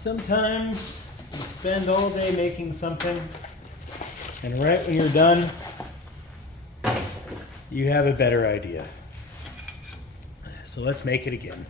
Sometimes you spend all day making something, and right when you're done, you have a better idea. So let's make it again.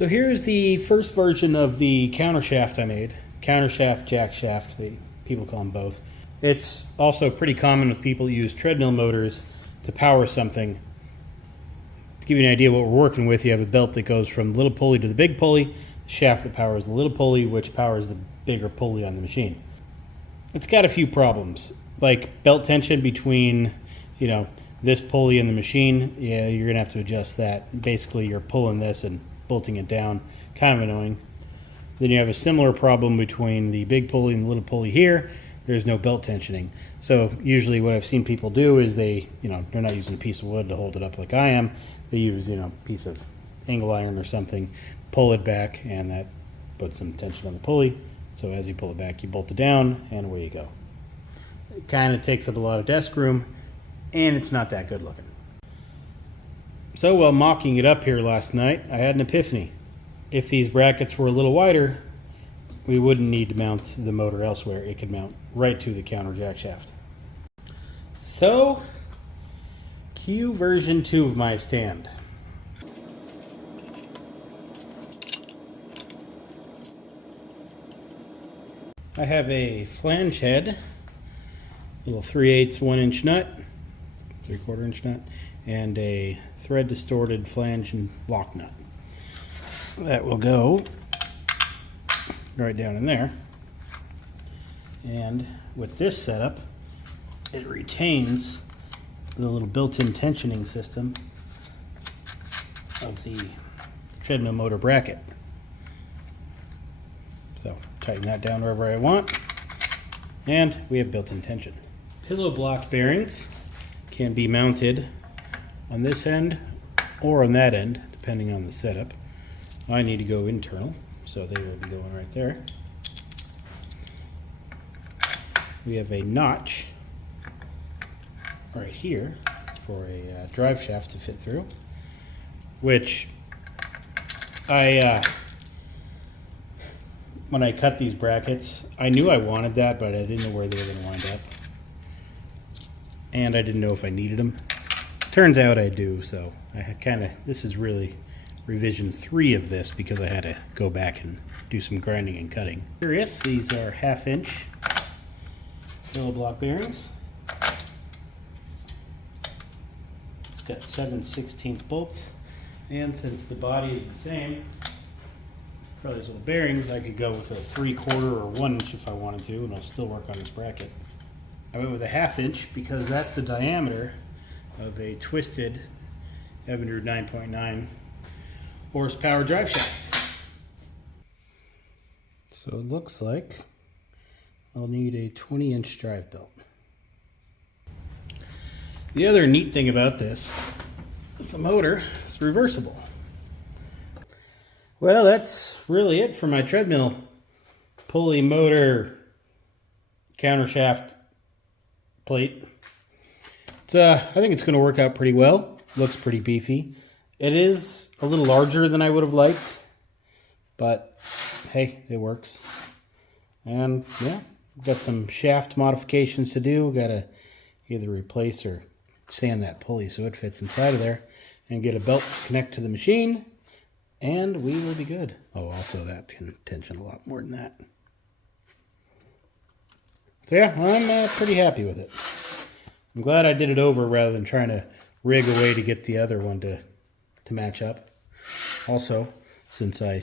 So here's the first version of the countershaft I made. Countershaft, jack shaft, people call them both. It's also pretty common with people who use treadmill motors to power something. To give you an idea of what we're working with, you have a belt that goes from the little pulley to the big pulley, the shaft that powers the little pulley, which powers the bigger pulley on the machine. It's got a few problems, like belt tension between, this pulley and the machine. Yeah, you're gonna have to adjust that. Basically, you're pulling this and bolting it down, kind of annoying. Then you have a similar problem between the big pulley and the little pulley here. There's no belt tensioning. So usually what I've seen people do is they're not using a piece of wood to hold it up like I am. They use, a piece of angle iron or something, pull it back, and that puts some tension on the pulley. So as you pull it back, you bolt it down, and away you go. It kind of takes up a lot of desk room, and it's not that good looking. So while mocking it up here last night, I had an epiphany. If these brackets were a little wider, we wouldn't need to mount the motor elsewhere. It could mount right to the counter jack shaft. So, cue version 2 of my stand. I have a flange head, little 3/8 1-inch nut, 3/4 inch nut, and a thread distorted flange and lock nut. That will go right down in there. And with this setup, it retains the little built-in tensioning system of the treadmill motor bracket. So tighten that down wherever I want, and we have built-in tension. Pillow block bearings can be mounted on this end or on that end, depending on the setup. I need to go internal, so they will be going right there. We have a notch right here for a drive shaft to fit through, which when I cut these brackets, I knew I wanted that, but I didn't know where they were going to wind up. And I didn't know if I needed them. Turns out I do, so this is really revision 3 of this because I had to go back and do some grinding and cutting. Curious, these are 1/2 inch pillow block bearings. It's got 7/16 bolts, and since the body is the same for these little bearings, I could go with a 3/4 or 1 inch if I wanted to, and I'll still work on this bracket. I went with a 1/2 inch because that's the diameter of a twisted Evinrude 9.9 horsepower drive shaft. So it looks like I'll need a 20-inch drive belt. The other neat thing about this is the motor is reversible. Well, that's really it for my treadmill pulley motor countershaft plate. I think it's going to work out pretty well. Looks pretty beefy. It is a little larger than I would have liked, but hey, it works. And yeah, got some shaft modifications to do. Got to either replace or sand that pulley so it fits inside of there, and get a belt to connect to the machine, and we will be good. Oh, also that can tension a lot more than that. So yeah, I'm pretty happy with it. I'm glad I did it over rather than trying to rig a way to get the other one to match up. Also, since I,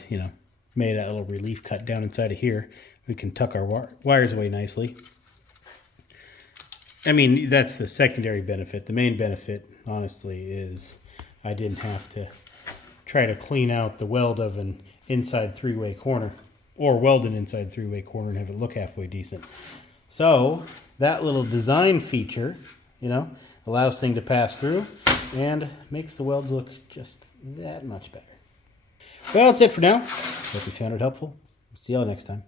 made that little relief cut down inside of here, we can tuck our wires away nicely. I mean, that's the secondary benefit. The main benefit, honestly, is I didn't have to try to clean out the weld of an inside three-way corner, or weld an inside three-way corner and have it look halfway decent. So that little design feature, allows things to pass through and makes the welds look just that much better. Well, that's it for now. Hope you found it helpful. See y'all next time.